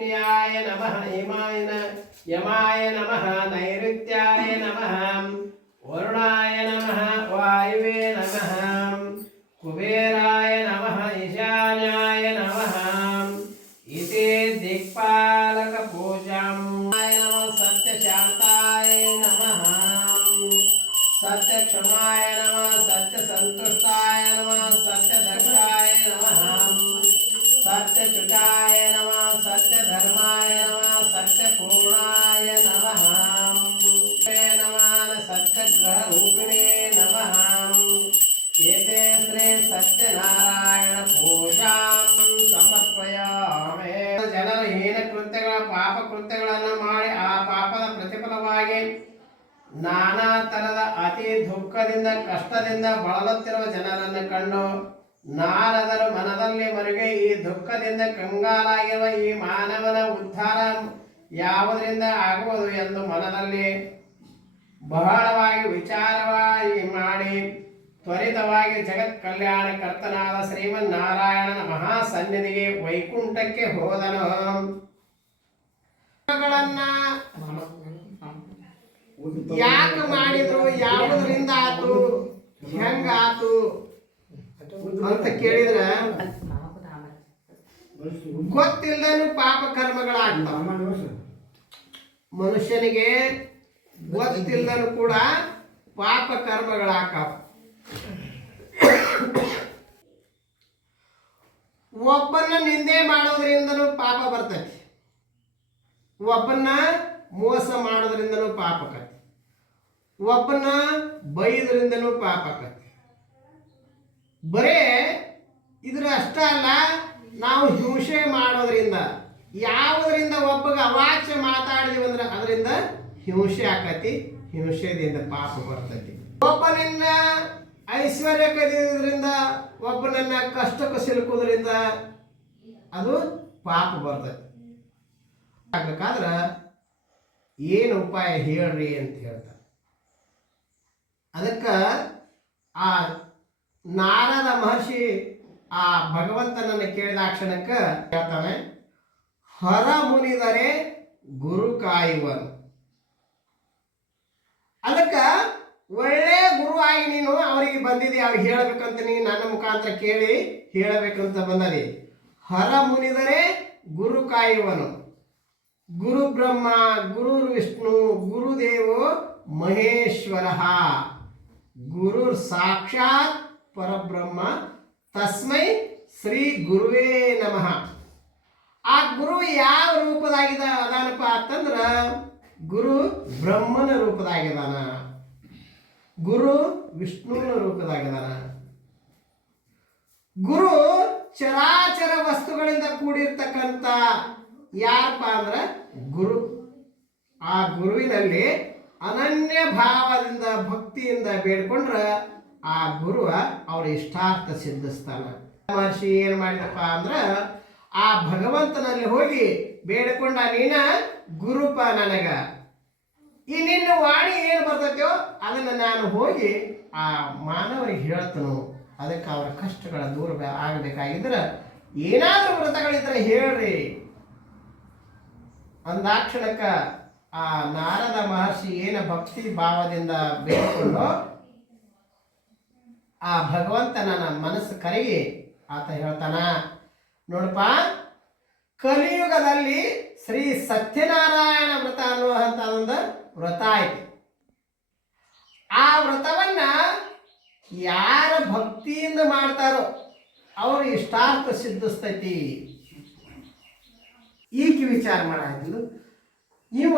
अग्न्याय नमः यमाय नमः नैऋत्याय नमः वरुणाय नमः वायुवे नमः कुबेराय नमः ईशान्याय नमः इति दिक्पालक पूजां नमः सत्यशान्ताय नमः सत्यक्षमाय नमः सत्यसंतुष्टाय नमः सत्यदक्षाय नमः सत्यच्युताय नमः सत्यधर्माय नमः सत्यपूर्णाय नमः सत्यग्रहरूपिणे नमः एते श्री सत्यनारायण पूजां ಸಮರ್ಪಯಾಮಿ ಜನರು ಹೀನ ಕೃತ್ಯಗಳ ಪಾಪ ಕೃತ್ಯಗಳನ್ನು ಮಾಡಿ ಆ ಪಾಪದ ಪ್ರತಿಫಲವಾಗಿ ನಾನಾ ತರದ ಅತಿ ದುಃಖದಿಂದ ಕಷ್ಟದಿಂದ ಬಳಲುತ್ತಿರುವ ಜನರನ್ನು ಕಂಡು ನಾರದರು ಮನದಲ್ಲಿ ಮರುಗಿ ಈ ದುಃಖದಿಂದ ಕಂಗಾಲಾಗಿರುವ ಈ ಮಾನವನ ಉದ್ಧಾರ ಯಾವುದರಿಂದ ಆಗುವುದು ಎಂದು ಮನದಲ್ಲಿ ಬಹಳವಾಗಿ ವಿಚಾರವಾಗಿ ಮಾಡಿ ತ್ವರಿತವಾಗಿ ಜಗತ್ ಕಲ್ಯಾಣಕರ್ತನಾದ ಶ್ರೀಮನ್ನಾರಾಯಣನ ಮಹಾಸನ್ನಿಧಿಗೆ ವೈಕುಂಠಕ್ಕೆ ಹೋದನು. ಯಾಕೆ ಮಾಡಿದ್ರು, ಯಾವುದರಿಂದ ಆತು, ಹೆಂಗಾತು ಅಂತ ಕೇಳಿದ್ರೆ ಗೊತ್ತಿಲ್ಲದನು ಪಾಪ ಕರ್ಮಗಳಾಗ್ತಾವ. ಮನುಷ್ಯನಿಗೆ ಗೊತ್ತಿಲ್ಲದನು ಕೂಡ ಪಾಪ ಕರ್ಮಗಳಾಗ್ತಾವ. ಒಬ್ಬನ್ನ ನಿಂದೆ ಮಾಡೋದ್ರಿಂದನೂ ಪಾಪ ಬರ್ತೈತಿ, ಒಬ್ಬನ್ನ ಮೋಸ ಮಾಡೋದ್ರಿಂದನೂ ಪಾಪ ಆಕತಿ, ಒಬ್ಬನ್ನ ಬೈದ್ರಿಂದನೂ ಪಾಪ ಆಕತಿ. ಬರೇ ಇದ್ರ ಅಷ್ಟ ಅಲ್ಲ, ನಾವು ಹಿಂಸೆ ಮಾಡೋದ್ರಿಂದ, ಯಾವುದರಿಂದ ಒಬ್ಬಗ ಅವಾಚ್ಯ ಮಾತಾಡಿದೀವಿ ಅಂದ್ರೆ ಅದರಿಂದ ಹಿಂಸೆ ಆಕತಿ, ಹಿಂಸೆದಿಂದ ಪಾಪ ಬರ್ತೈತಿ. ಒಬ್ಬನನ್ನ ಐಶ್ವರ್ಯ ಕದಿಯೋದ್ರಿಂದ, ಒಬ್ಬನನ್ನ ಕಷ್ಟಕ್ಕೆ ಸಿಲುಕೋದ್ರಿಂದ ಅದು ಪಾಪ ಬರ್ತೈತಿ. ಆಗ್ಬೇಕಾದ್ರ ಏನು ಉಪಾಯ ಹೇಳ್ರಿ ಅಂತ ಹೇಳ್ತಾರೆ. ಅದಕ್ಕೆ ಆ ನಾರದ ಮಹರ್ಷಿ ಆ ಭಗವಂತನನ್ನು ಕೇಳಿದ ಕ್ಷಣಕ್ಕೆ ಹೇಳ್ತಾನೆ, ಹೊರ ಮುನಿದರೆ ಗುರು ಕಾಯುವನು. ಅದಕ್ಕೆ ಒಳ್ಳೆ ಗುರುವಾಗಿ ನೀನು ಅವರಿಗೆ ಬಂದಿದೆ, ಅವ್ರಿಗೆ ಹೇಳಬೇಕಂತ ನೀನು ನನ್ನ ಮುಖಾಂತರ ಕೇಳಿ ಹೇಳಬೇಕಂತ ಬಂದದಿ. ಹೊರ ಮುನಿದರೆ ಗುರು ಕಾಯುವನು. ಗುರು ಬ್ರಹ್ಮ ಗುರು ವಿಷ್ಣು ಗುರುದೇವೋ ಮಹೇಶ್ವರ ಗುರು ಸಾಕ್ಷಾತ್ ಪರಬ್ರಹ್ಮ ತಸ್ಮೈ ಶ್ರೀ ಗುರುವೇ ನಮಃ. ಆ ಗುರು ಯಾವ ರೂಪದಾಗಿದ ಅದಾನಪ್ಪ ಅಂತಂದ್ರ ಗುರು ಬ್ರಹ್ಮನ ರೂಪದಾಗಿದಾನ, ಗುರು ವಿಷ್ಣುವಿನ ರೂಪದಾಗಿದಾನ. ಗುರು ಚರಾಚರ ವಸ್ತುಗಳಿಂದ ಕೂಡಿರ್ತಕ್ಕಂಥ ಯಾರಪ್ಪ ಅಂದ್ರ ಗುರು. ಆ ಗುರುವಿನಲ್ಲಿ ಅನನ್ಯ ಭಾವದಿಂದ ಭಕ್ತಿಯಿಂದ ಬೇಡ್ಕೊಂಡ್ರ ಆ ಗುರುವ ಅವ್ರ ಇಷ್ಟಾರ್ಥ ಸಿದ್ಧಿಸ್ತಾನ. ಮಹರ್ಷಿ ಏನು ಮಾಡಿದಪ್ಪ ಅಂದ್ರ ಆ ಭಗವಂತನಲ್ಲಿ ಹೋಗಿ ಬೇಡಿಕೊಂಡ, ನೀನ ಗುರುಪ ನನಗ, ಈ ನಿನ್ನ ವಾಣಿ ಏನು ಬರ್ತೈತೋ ಅದನ್ನು ನಾನು ಹೋಗಿ ಆ ಮಾನವರಿಗೆ ಹೇಳ್ತನು. ಅದಕ್ಕೆ ಅವರ ಕಷ್ಟಗಳ ದೂರ ಆಗಬೇಕಾಗಿದ್ರೆ ಏನಾದರೂ ವ್ರತಗಳಿದ್ರೆ ಹೇಳ್ರಿ ಅಂದಾಕ್ಷಣಕ್ಕ ಆ ನಾರದ ಮಹರ್ಷಿ ಏನ ಭಕ್ತಿ ಭಾವದಿಂದ ಬೇಡಿಕೊಂಡು ಆ ಭಗವಂತನ ಮನಸ್ಸು ಕರಗಿ ಆತ ಹೇಳ್ತಾನ, ನೋಡಪ್ಪ, ಕಲಿಯುಗದಲ್ಲಿ ಶ್ರೀ ಸತ್ಯನಾರಾಯಣ ವ್ರತ ಅನ್ನುವಂಥ ಒಂದು ವ್ರತ ಐತಿ. ಆ ವ್ರತವನ್ನ ಯಾರ ಭಕ್ತಿಯಿಂದ ಮಾಡ್ತಾರೋ ಅವರು ಇಷ್ಟಾರ್ಥ ಸಿದ್ಧಿಸ್ತೈತಿ. ಈಗ ವಿಚಾರ ಮಾಡಾಯ್ತು. ಇವ